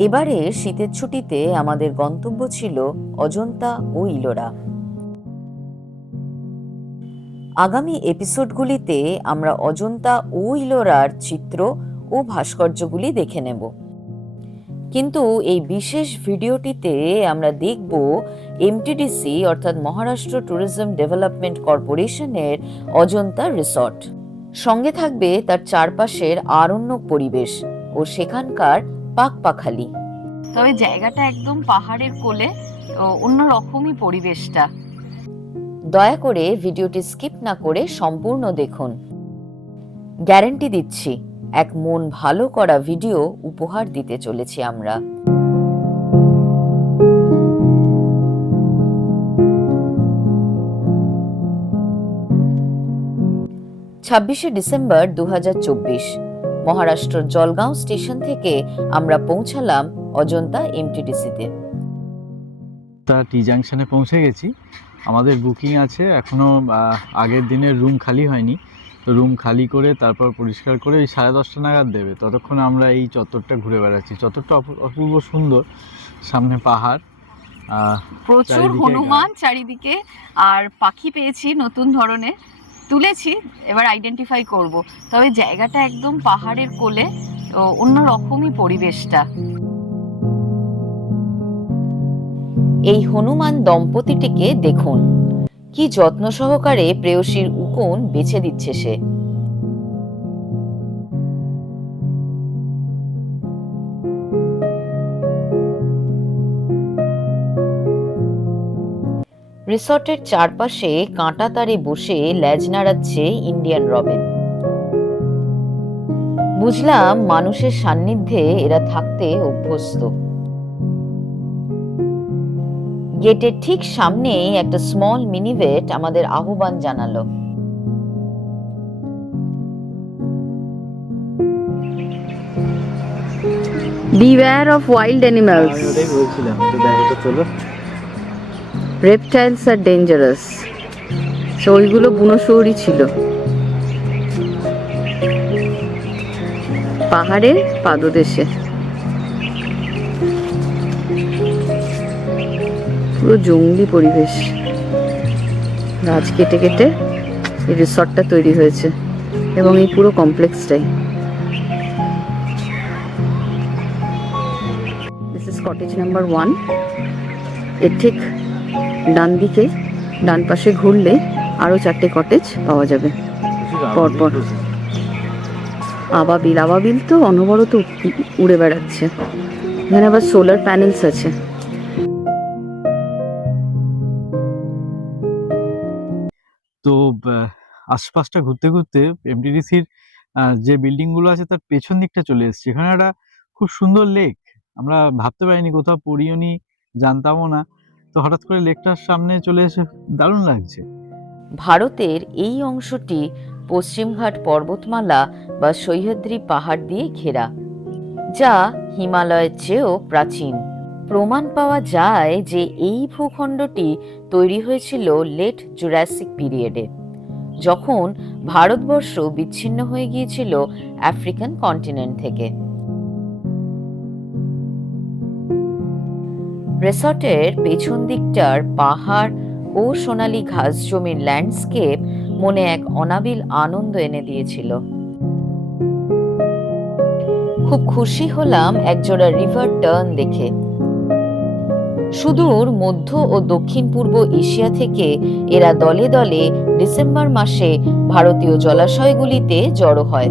এবারে শীতের ছুটিতে আমাদের গন্তব্য ছিল অজন্তা ও ইলোরা। আগামী এপিসোডগুলিতে আমরা অজন্তা ও ইলোরার চিত্র ও ভাস্কর্যগুলি দেখে নেব। কিন্তু এই বিশেষ ভিডিওটিতে আমরা দেখব এমটিডিসি অর্থাৎ মহারাষ্ট্র ট্যুরিজম ডেভেলপমেন্ট কর্পোরেশনের অজন্তা রিসর্ট। সঙ্গে থাকবে তার চারপাশের আরণ্যক পরিবেশ ও সেখানকার পাকপাখালি তবে জায়গাটা একদম পাহাড়ের কোলে অন্য রকমই পরিবেশটা। দয়া করে ভিডিওটি স্কিপ না করে সম্পূর্ণ দেখুন। গ্যারান্টি দিচ্ছি এক মন ভালো করা ভিডিও উপহার দিতে চলেছি আমরা। ছাব্বিশে ডিসেম্বর দু হাজার চব্বিশ। মহারাষ্ট্র জলগাঁও স্টেশন থেকে আমরা পৌঁছালাম অজন্তা এমটিডিসিতে। তা টি জাংশনে পৌঁছে গেছি। আমাদের বুকিং আছে এখনও আগের দিনের রুম খালি হয়নি। তো রুম খালি করে তারপর পরিষ্কার করে ওই সাড়ে দশটা নাগাদ দেবে। ততক্ষণ আমরা এই চত্বরটা ঘুরে বেড়াচ্ছি। চত্বরটা অপূ- অপূর্ব সুন্দর। সামনে পাহাড় আহ, প্রচুর হনুমান চারিদিকে। আর পাখি পেয়েছি নতুন ধরনের। তুলেছি, এবার আইডেন্টিফাই করব। তবে জায়গাটা একদম পাহাড়ের কোলে অন্য রকমই পরিবেশটা। এই হনুমান দম্পতিটিকে দেখুন। কি যত্ন সহকারে প্রেয়সীর উকুন বেছে দিচ্ছে সে। রিসর্টের চারপাশে কাঁটা তারে বসে ল্যাজ নাড়াচ্ছে ইন্ডিয়ান রবিন। বুঝলাম মানুষের সান্নিধ্যে এরা থাকতে অভ্যস্ত। গেটের ঠিক সামনেই একটা স্মল মিনিভেট আমাদের আহ্বান জানালো। Beware of wild animals. Reptiles R dangerous so ওইগুলো বুনো শহরই ছিল। পাহাড়ের পাদদেশে। পুরো জঙ্গলি পরিবেশ। গাছ কেটে কেটে এই রিসর্টটা তৈরি হয়েছে এবং এই পুরো কমপ্লেক্সটাই। কটেজ নাম্বার ওয়ানের ঠিক ডান দিকে, ডান পাশে ঘুরলে আরও চারটে কটেজ পাওয়া যাবে। পরপর। আবাবিল আবাবিল তো অনবরত উড়ে বেড়াচ্ছে। এখানে আবার সোলার প্যানেলস আছে। তো আশপাশটা ঘুরতে ঘুরতে এমটিডিসির যে বিল্ডিংগুলো আছে তার পেছন দিকটা চলে এসেছি। এখানে একটা খুব সুন্দর লেক আমরা ভাবতে পারিনি কোথাও পড়িও নি জানতামও না। তো হঠাৎ করে লেকটার সামনে চলে এসে দারুণ লাগছে। ভারতের এই অংশটি পশ্চিমঘাট পর্বতমালা বা সহ্যাদ্রি পাহাড় দিয়ে ঘেরা, যা হিমালয়ের চেয়েও প্রাচীন। প্রমাণ পাওয়া যায় যে এই ভূখণ্ডটি তৈরি হয়েছিল লেট জুরাসিক পিরিয়ডে, যখন ভারতবর্ষ বিচ্ছিন্ন হয়ে গিয়েছিল আফ্রিকান কন্টিনেন্ট থেকে। রিসর্টের পেছন দিকটার পাহাড় ও সোনালী ঘাস জমির ল্যান্ডস্কেপ মনে এক অনাবিল আনন্দ এনে দিয়েছিল। খুব খুশি হলাম একজোড়া রিভার টার্ন দেখে। সুদূর মধ্য ও দক্ষিণ পূর্ব এশিয়া থেকে এরা দলে দলে ডিসেম্বর মাসে ভারতীয় জলাশয়গুলিতে জড়ো হয়।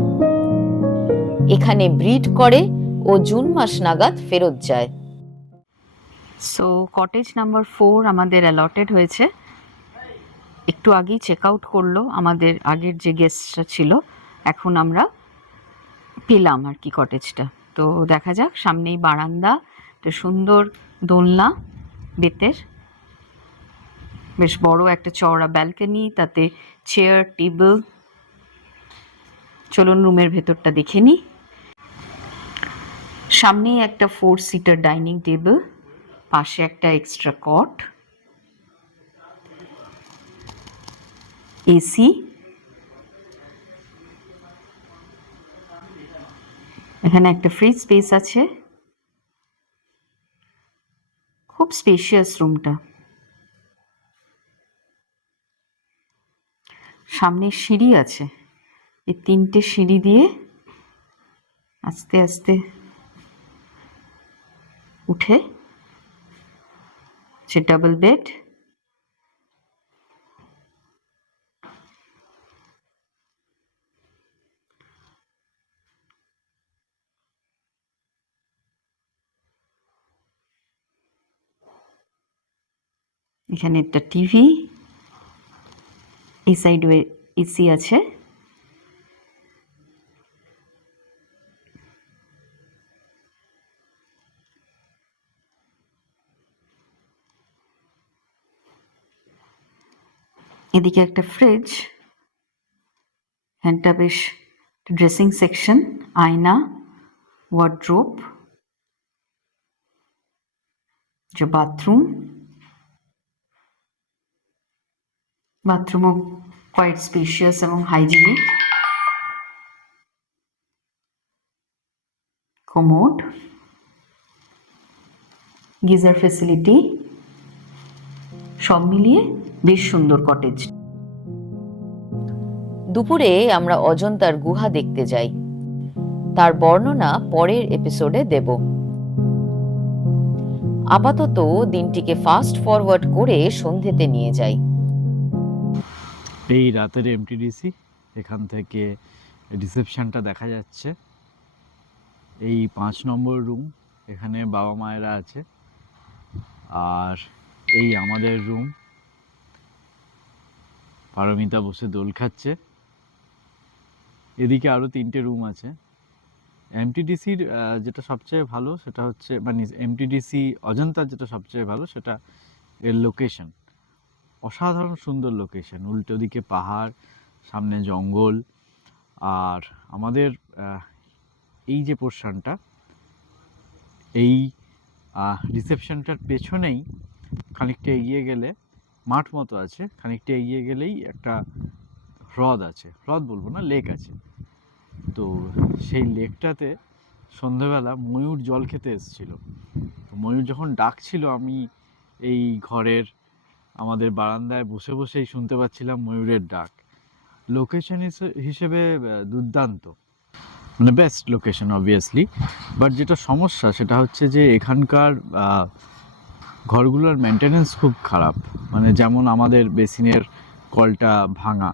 এখানে ব্রিড করে ও জুন মাস নাগাদ ফেরত যায়। সো কটেজ নাম্বার ফোর আমাদের অ্যালটেড হয়েছে। একটু আগেই চেক আউট করল আমাদের আগের যে গেস্টটা ছিল। এখন আমরা পেলাম আর কি কটেজটা তো দেখা যাক, সামনেই বারান্দা, একটা সুন্দর দোলনা, বেতের। বেশ বড় একটা চওড়া ব্যালকনি তাতে চেয়ার টেবিল চলুন রুমের ভেতরটা দেখে নিই। সামনেই একটা ফোর সিটার ডাইনিং টেবিল পাশে একটা এক্সট্রা কট এসি এখানে একটা ফ্রি স্পেস আছে। খুব স্পেশিয়াস রুমটা সামনে সিঁড়ি আছে। এই তিনটে সিঁড়ি দিয়ে আস্তে আস্তে উঠে সে ডাবল বেড এখানে একটা টিভি এই সাইডে এসি আছে। এদিকে একটা ফ্রিজ এখানটা বেশ ড্রেসিং সেকশন আয়না ওয়ার্ড্রোপ যে বাথরুম বাথরুমও কোয়াইট স্পেশিয়াস এবং হাইজিনিক কমোড গিজার ফেসিলিটি সব মিলিয়ে বেশ সুন্দর কটেজ দুপুরে আমরা অজন্তার গুহা দেখতে যাই। তার বর্ণনা পরের এপিসোডে দেব। আপাতত দিনটিকে ফাস্ট ফরওয়ার্ড করে সন্ধেতে নিয়ে যাই। এই রাতের এমটিডিসি এখান থেকে রিসেপশনটা দেখা যাচ্ছে। এই পাঁচ নম্বর রুম এখানে বাবা মায়েরা আছে। আর এই আমাদের রুম পারমিতা বসে দোল খাচ্ছে। এদিকে আরও তিনটে রুম আছে। এমটিডিসির যেটা সবচেয়ে ভালো, সেটা হচ্ছে মানে এমটিডিসি অজন্তার যেটা সবচেয়ে ভালো, সেটা এর লোকেশন অসাধারণ সুন্দর লোকেশন উল্টো দিকে পাহাড়, সামনে জঙ্গল। আর আমাদের এই যে পোর্শনটা এই রিসেপশনটার পেছনেই খানিকটা এগিয়ে গেলে মাঠ মতো আছে, খানিকটা এগিয়ে গেলেই একটা হ্রদ আছে। হ্রদ বলব না লেক আছে। তো সেই লেকটাতে সন্ধেবেলা ময়ূর জল খেতে এসেছিল। ময়ূর যখন ডাকছিল, আমি এই ঘরের আমাদের বারান্দায় বসে বসেই শুনতে পাচ্ছিলাম ময়ূরের ডাক। লোকেশন হিসেবে দুর্দান্ত। মানে বেস্ট লোকেশন অবভিয়াসলি বাট যেটা সমস্যা, সেটা হচ্ছে যে এখানকার ঘরগুলোর মেনটেনেন্স খুব খারাপ। মানে যেমন আমাদের বেসিনের কলটা ভাঙা,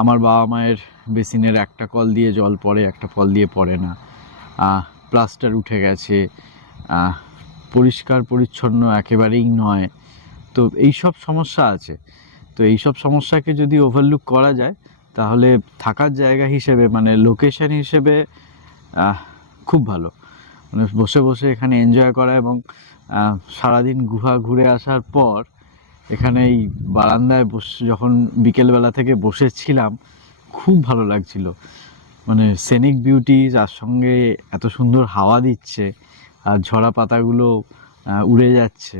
আমার বাবা মায়ের বেসিনের একটা কল দিয়ে জল পড়ে, একটা কল দিয়ে পড়ে না। প্লাস্টার উঠে গেছে পরিষ্কার, পরিচ্ছন্ন একেবারেই নয়। তো এই সব সমস্যা আছে। তো এই সব সমস্যাকে যদি ওভারলুক করা যায়, তাহলে থাকার জায়গা হিসেবে মানে লোকেশন হিসেবে খুব ভালো। মানে বসে বসে এখানে এনজয় করা এবং সারাদিন গুহা ঘুরে আসার পর এখানে এই বারান্দায় বসে, যখন বিকেলবেলা থেকে বসেছিলাম, খুব ভালো লাগছিল। মানে সেনিক বিউটি যার সঙ্গে এত সুন্দর হাওয়া দিচ্ছে আর ঝরা পাতাগুলো উড়ে যাচ্ছে,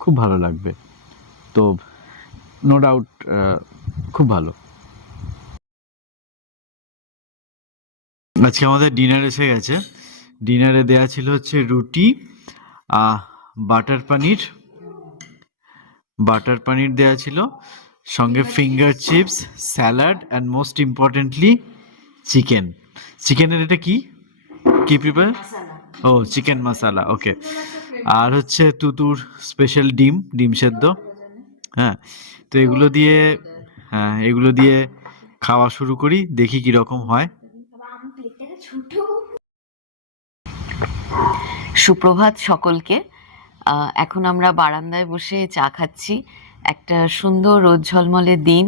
খুব ভালো লাগবে। তো নো ডাউট খুব ভালো। আজকে আমাদের ডিনার এসে গেছে। ডিনারে দেয়া ছিল হচ্ছে রুটি বাটার পানির বাটার পানির দেয়া ছিল সঙ্গে finger chips salad and most importantly chicken চিকেনের এটা কি? কি প্রিপেয়ার ও চিকেন মশালা ওকে আর হচ্ছে তুতুর স্পেশাল ডিম ডিম সেদ্ধ হ্যাঁ তো এগুলো দিয়ে হ্যাঁ এগুলো দিয়ে খাওয়া শুরু করি দেখি কি রকম হয় সুপ্রভাত সকলকে। এখন আমরা বারান্দায় বসে চা খাচ্ছি। একটা সুন্দর রোদ ঝলমলে দিন।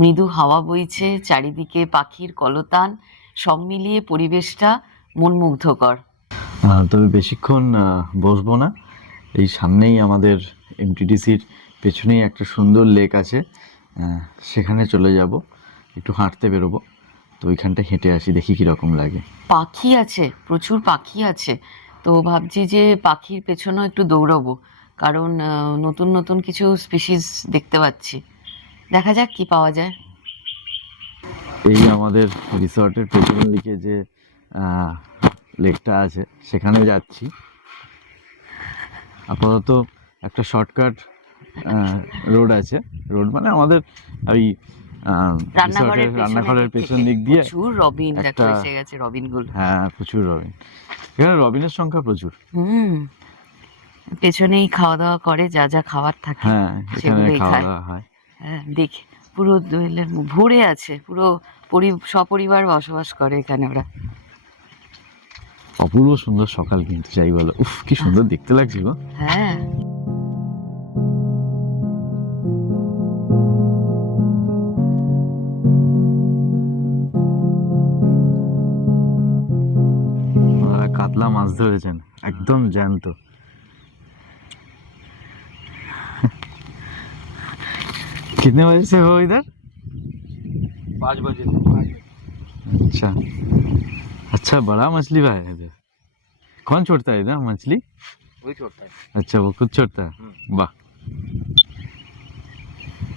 মৃদু হাওয়া বইছে চারিদিকে পাখির কলতান। সব মিলিয়ে পরিবেশটা মনমুগ্ধকর। তবে বেশিক্ষণ বসবো না। এই সামনেই আমাদের এমটিডিসির পেছনেই একটা সুন্দর লেক আছে। সেখানে চলে যাব। একটু হাঁটতে বেরোবো। তো ওইখানটা হেঁটে আসি দেখি কীরকম লাগে। পাখি আছে প্রচুর পাখি আছে। তো ভাবছি যে পাখির পেছনেও একটু দৌড়াবো, কারণ নতুন নতুন কিছু স্পিসিস দেখতে পাচ্ছি। দেখা যাক কি পাওয়া যায়। এই আমাদের রিসর্টের পেছনের দিকে যে লেকটা আছে, সেখানে যাচ্ছি। আপাতত একটা শর্টকাট রোড আছে। রোড মানে আমাদের ওই রান্নাঘরের রান্নাঘরের পেছন দিক দিয়ে প্রচুর রবিন একটা- এসে গেছে রবিনগুলো। হ্যাঁ প্রচুর রবিন। এখানে রবিনের সংখ্যা প্রচুর। হুম। পেছনেই খাওয়া দাওয়া করে যা যা খাবার থাকে হ্যাঁ এখানে খাওয়া দাওয়া হয়। হ্যাঁ, দেখে পুরো ভরে আছে পুরো সপরিবার বসবাস করে এখানে ওরা। অপূর্ব সুন্দর সকাল কিন্তু যাই বলো। উফ কি সুন্দর দেখতে লাগছে গো। হ্যাঁ। কাতলা মাছ ধরেছেন একদম জ্যান্ত कितने बजे से हो इधर पाँच बजे से पाँच बजे अच्छा अच्छा बड़ा मछली भाई है इधर कौन छोड़ता है इधर मछली वही छोड़ता है अच्छा वो खुद छोड़ता है हम्म। वाह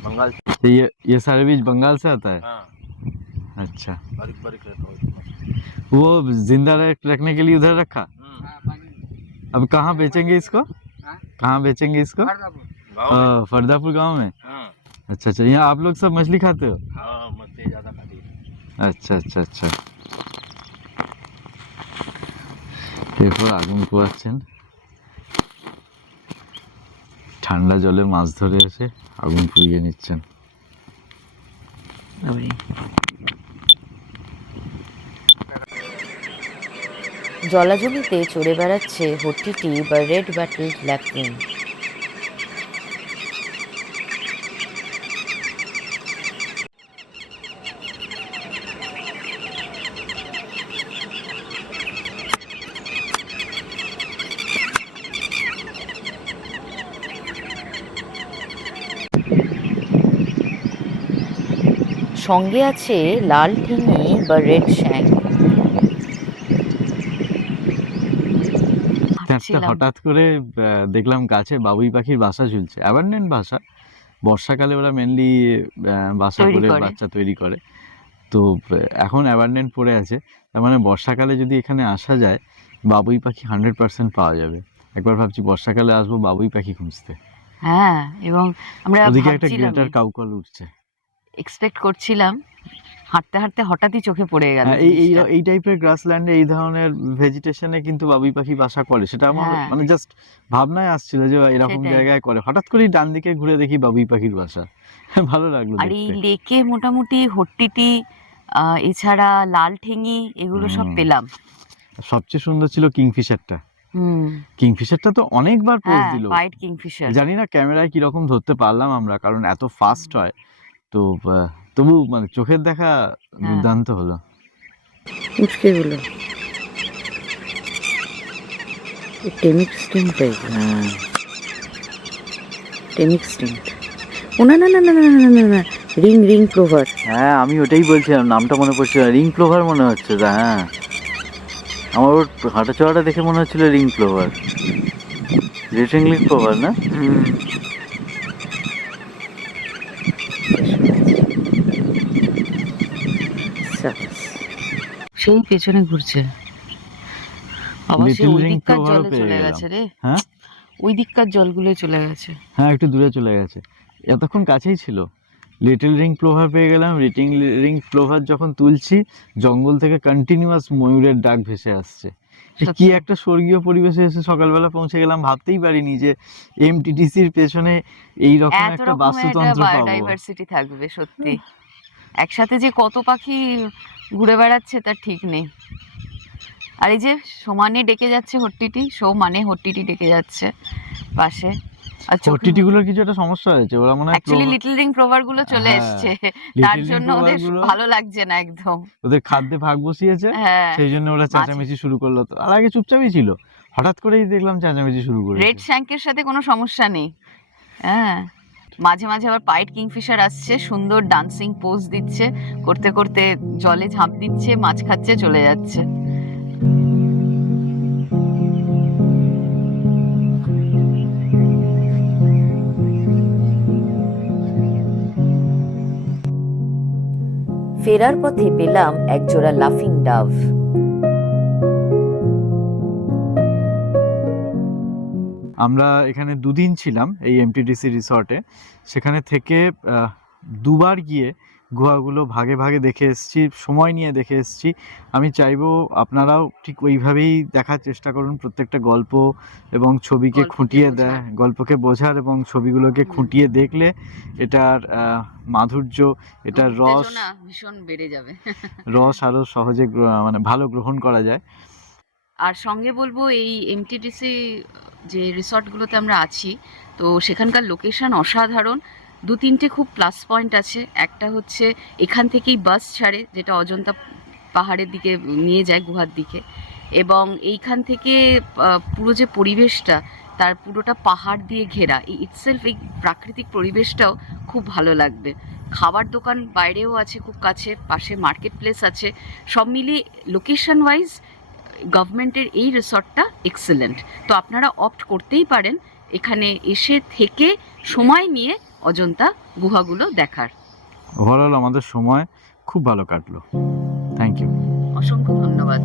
बंगाल से तो ये ये सारे बीज बंगाल से आता है हाँ अच्छा बारीक बारीक रहता है उसमें। वो जिंदा रख- रखने के लिए उधर रखा अब कहाँ बेचेंगे इसको कहाँ बेचेंगे इसको गाँव में अ, फरदापुर गांव में हाँ अच्छा अच्छा यहाँ आप लोग सब मछली खाते हो हाँ मछली ज़्यादा खाती है আচ্ছা আচ্ছা আচ্ছা এরপর আগুন পোয়াচ্ছেন ঠান্ডা জলে মাছ ধরে এসে আগুন পুড়িয়ে নিচ্ছেন জলাজমিতে চড়ে বেড়াচ্ছে হট্টিটি বা রেড ব্যাটল ল্যাপ্রিন সঙ্গে আছে লাল ঠিঙি বা রেড শ্যাং। একটা হঠাৎ করে দেখলাম গাছে বাবুই পাখির বাসা ঝুলছে। অ্যাবান্ডেন্ট বাসা। বর্ষাকালে ওরা মেনলি বাসা করে করে। বাচ্চা তৈরি করে। তো এখন অ্যাবান্ডেন্ট পড়ে আছে। তার মানে বর্ষাকালে যদি এখানে আসা যায় বাবুই পাখি হান্ড্রেড পার্সেন্ট পাওয়া যাবে। একবার ভাবছি বর্ষাকালে আসব বাবুই পাখি খুঁজতে। হ্যাঁ এবং আমরা ওদিকে একটা গ্রেটার কাউকল উঠছে। এক্সপেক্ট করছিলাম। হাঁটতে হাঁটতে হঠাৎই চোখে পড়ে গেল হ্যাঁ, এই এই টাইপের গ্রাসল্যান্ডে এই ধরনের ভেজিটেশনে কিন্তু বাবুই পাখি বাসা করে। সেটা আমার হ্যাঁ। মানে জাস্ট ভাবনায় আসছিল যে এরকম জায়গায় করে। হঠাৎ করেই ডান দিকে ঘুরে দেখি বাবুই পাখির বাসা। ভালো লাগল আর এই লেকে মোটামুটি হট্টিটি এছাড়া লাল ঠেঙি এগুলো সব পেলাম। সবচেয়ে সুন্দর ছিল কিংফিশারটা। হুম। কিংফিশারটা তো অনেকবার পোজ হ্যাঁ দিল। White kingfisher. জানি না ক্যামেরায় কীরকম ধরতে পারলাম আমরা কারণ এত ফাস্ট হয়। তো তবু মানে চোখের দেখা হ্যাঁ। দুর্দান্ত হলো। উচকে গুলো। টেমিক স্টিম টাইপ হ্যাঁ। টেমিক স্টিম। ও না না না না না না না না রিং রিং ক্লোভার। হ্যাঁ আমি ওটাই বলছিলাম নামটা মনে পড়ছিল রিং ক্লোভার মনে হচ্ছে তা হ্যাঁ। আমার ওর হাঁটা চড়াটা দেখে মনে হচ্ছিল ring clover. Rating ring clover না? সেই পেছনে ঘুরছে। আবার সে ওই দিককার জলে চলে গেছে রে। হ্যাঁ? ওই দিককার জলগুলো চলে গেছে। হ্যাঁ একটু দূরে চলে গেছে। এতক্ষণ কাছেই ছিল। লিটল রিং ক্লোভার পেয়ে গেলাম। রিটিং রিং ক্লোভার যখন তুলছি জঙ্গল থেকে কন্টিনিউয়াস ময়ূরের ডাক ভেসে আসছে। কি একটা স্বর্গীয় পরিবেশে এসে সকালবেলা পৌঁছে গেলাম ভাবতেই পারিনি যে এমটিটিসির পেছনে এই রকম একটা বাস্তুতন্ত্র পাবো। বায়োডাইভার্সিটি থাকবে সত্যি। একসাথে যে কত পাখি ঘুরে বেড়াচ্ছে তার ঠিক নেই। আর এই যে সমানে ডেকে যাচ্ছে হট্টিটি সমানে হট্টিটি ডেকে যাচ্ছে পাশে। গুলোর কিছু একটা সমস্যা হয়েছে ওরা মনে হয় অ্যাকচুয়ালি clover- লিটল রিং প্রভারগুলো চলে হ্যাঁ, এসছে তার জন্য ওদের ভালো লাগছে না একদম। ওদের খাদ্যে ভাগ বসিয়েছে হ্যাঁ। সেই জন্য ওরা চেঁচামেচি শুরু করল। তো আর আগে চুপচাপই ছিল হঠাৎ করেই দেখলাম চেঁচামেচি শুরু করে রেড শ্যাঙ্কের সাথে কোনো সমস্যা নেই। হ্যাঁ। মাঝে মাঝে আবার পাইট কিংফিশার আসছে, সুন্দর ডান্সিং পোজ দিচ্ছে, করতে করতে জলে ঝাঁপ দিচ্ছে, মাছ খাচ্ছে, চলে যাচ্ছে। ফেরার পথে পেলাম একজোড়া লাফিং ডাভ আমরা এখানে দুদিন ছিলাম এই এমটিডিসি রিসর্টে সেখানে থেকে দুবার গিয়ে গুহাগুলো ভাগে ভাগে দেখে এসেছি সময় নিয়ে দেখে এসেছি। আমি চাইব আপনারাও ঠিক ওইভাবেই দেখার চেষ্টা করুন প্রত্যেকটা গল্প এবং ছবিকে খুঁটিয়ে দেয় গল্পকে বোঝার এবং ছবিগুলোকে খুঁটিয়ে দেখলে এটার মাধুর্য এটার রস ভীষণ বেড়ে যাবে। রস আরও সহজে মানে ভালো গ্রহণ করা যায়। আর সঙ্গে বলব এই এমটিডিসি যে রিসর্টগুলোতে আমরা আছি, তো সেখানকার লোকেশন অসাধারণ। দু তিনটে খুব প্লাস পয়েন্ট আছে। একটা হচ্ছে এখান থেকেই বাস ছাড়ে, যেটা অজন্তা পাহাড়ের দিকে নিয়ে যায়, গুহার দিকে। এবং এইখান থেকে পুরো যে পরিবেশটা, তার পুরোটা পাহাড় দিয়ে ঘেরা। এই ইটসেলফ এই প্রাকৃতিক পরিবেশটাও খুব ভালো লাগবে। খাবার দোকান বাইরেও আছে খুব কাছে, পাশে মার্কেট প্লেস আছে। সব মিলিয়ে লোকেশন ওয়াইজ গভর্নমেন্টের এই রিসর্টটা এক্সেলেন্ট তো আপনারা অপ্ট করতেই পারেন এখানে এসে থেকে সময় নিয়ে অজন্তা গুহাগুলো দেখার। ওভারঅল আমাদের সময় খুব ভালো কাটলো। থ্যাংক ইউ অসংখ্য ধন্যবাদ।